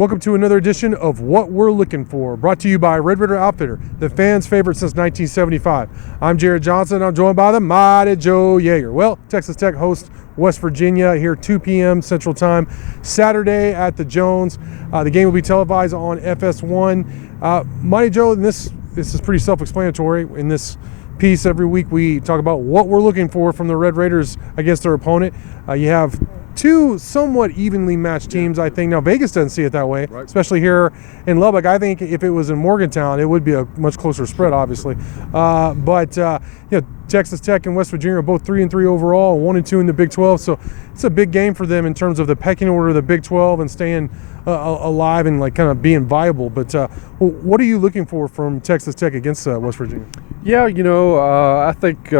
Welcome to another edition of What We're Looking For, brought to you by Red Raider Outfitter, the fans' favorite since 1975. I'm Jared Johnson. I'm joined by the mighty Joe Yeager. Well, Texas Tech hosts West Virginia here 2 p.m. Central Time, Saturday at the Jones. The game will be televised on FS1. Mighty Joe, and this is pretty self-explanatory. In this piece every week we talk about what we're looking for from the Red Raiders against their opponent. You have two somewhat evenly matched teams, I think. Now, Vegas doesn't see it that way, right, especially here in Lubbock. I think if it was in Morgantown, it would be a much closer spread, obviously. But Texas Tech and West Virginia are both 3-3 overall, 1-2 in the Big 12. So it's a big game for them in terms of the pecking order of the Big 12 and staying alive and like kind of being viable. But what are you looking for from Texas Tech against West Virginia? Yeah, I think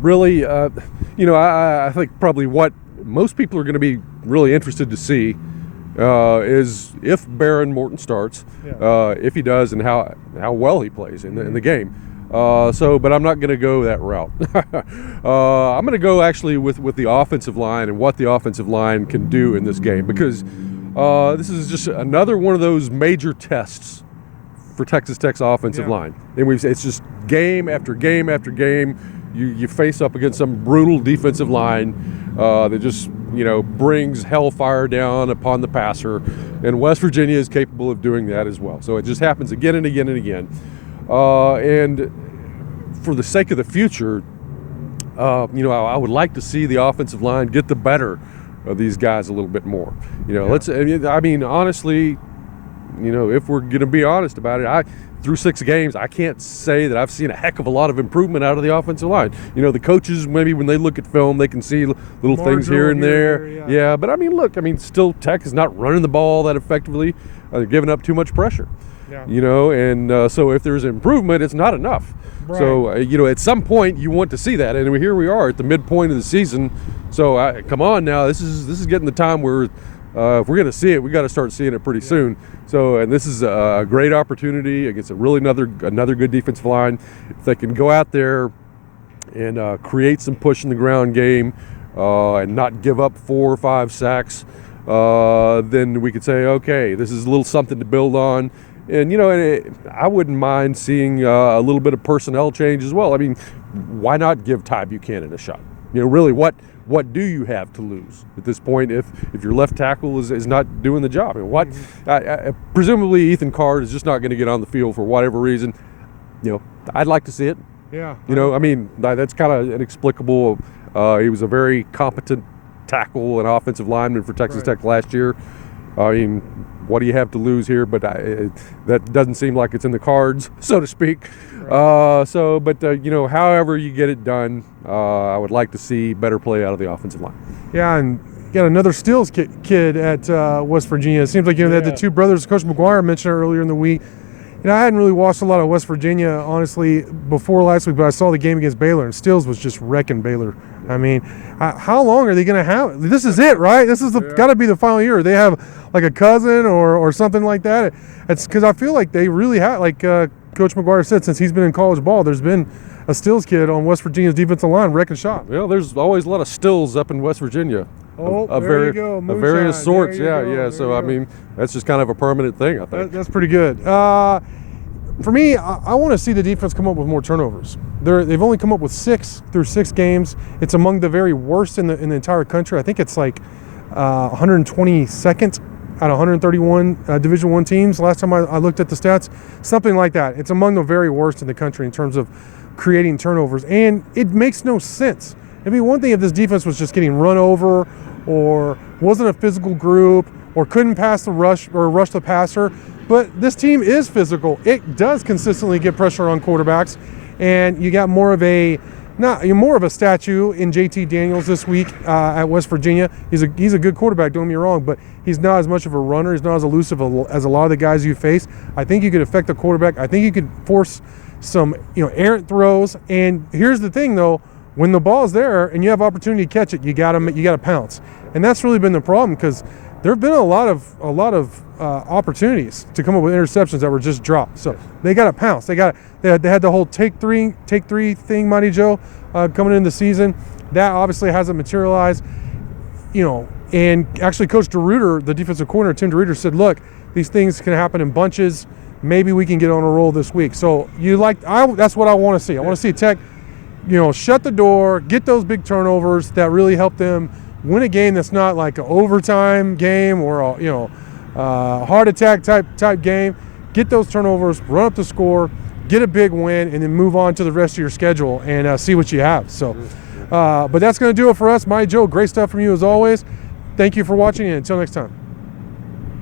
really, I think probably what most people are going to be really interested to see is if Behren Morton starts, if he does, and how well he plays in the game. But I'm not going to go that route. I'm going to go actually with the offensive line and what the offensive line can do in this game, because this is just another one of those major tests for Texas Tech's offensive line. And it's just game after game after game. You face up against some brutal defensive line that just brings hellfire down upon the passer, and West Virginia is capable of doing that as well. So it just happens again and again and again. And for the sake of the future, I would like to see the offensive line get the better of these guys a little bit more. Honestly, if we're going to be honest about it, through 6 games, I can't say that I've seen a heck of a lot of improvement out of the offensive line. The coaches, maybe when they look at film, they can see little things here and there. But still Tech is not running the ball that effectively. They're giving up too much pressure. So if there's improvement, it's not enough. Right. So, at some point you want to see that. And here we are at the midpoint of the season. So come on now, this is getting the time where if we're going to see it, we got to start seeing it pretty soon. So, and this is a great opportunity against another good defensive line. If they can go out there and create some push in the ground game and not give up 4 or 5 sacks, then we could say, okay, this is a little something to build on. And, I wouldn't mind seeing a little bit of personnel change as well. Why not give Ty Buchanan a shot? Really, what do you have to lose at this point if your left tackle is not doing the job? Presumably Ethan Card is just not going to get on the field for whatever reason. I'd like to see it. Yeah. That's kind of inexplicable. He was a very competent tackle and offensive lineman for Texas Tech last year. What do you have to lose here? But that doesn't seem like it's in the cards, so to speak. Right. However you get it done, I would like to see better play out of the offensive line. Yeah, and you got another Stills kid at West Virginia. It seems like they had the two brothers Coach McGuire mentioned earlier in the week. I hadn't really watched a lot of West Virginia, honestly, before last week, but I saw the game against Baylor, and Stills was just wrecking Baylor. How long are they going to have? This is it, right? This is got to be the final year. They have like a cousin or something like that. It's because I feel like they really have, like Coach McGuire said, since he's been in college ball, there's been a Stills kid on West Virginia's defensive line wrecking shop. Well, there's always a lot of Stills up in West Virginia. There you go. Of various sorts. So, that's just kind of a permanent thing, I think. That's pretty good. For me, I want to see the defense come up with more turnovers. They've only come up with 6 through 6 games. It's among the very worst in the entire country. I think it's like 122nd out of 131 Division I teams. Last time I looked at the stats, something like that. It's among the very worst in the country in terms of creating turnovers, and it makes no sense. One thing if this defense was just getting run over, or wasn't a physical group, or couldn't pass the rush or rush the passer. But this team is physical. It does consistently get pressure on quarterbacks, and you got more of a statue in JT Daniels this week at West Virginia. He's a good quarterback, don't get me wrong, but he's not as much of a runner. He's not as elusive as a lot of the guys you face. I think you could affect the quarterback. I think you could force some errant throws. And here's the thing though, when the ball's there and you have opportunity to catch it, you got to pounce. And that's really been the problem, because there have been a lot of opportunities to come up with interceptions that were just dropped. So they got to pounce. They had the whole take three thing, Mighty Joe, coming into the season. That obviously hasn't materialized. And actually, Coach DeRuyter, the defensive coordinator, Tim DeRuyter, said, look, these things can happen in bunches. Maybe we can get on a roll this week. So that's what I want to see. I want to see Tech, shut the door, get those big turnovers that really help them win a game that's not like an overtime game or a heart attack type game. Get those turnovers, run up the score, get a big win, and then move on to the rest of your schedule and see what you have. So, but that's going to do it for us. Joe, great stuff from you as always. Thank you for watching, and until next time.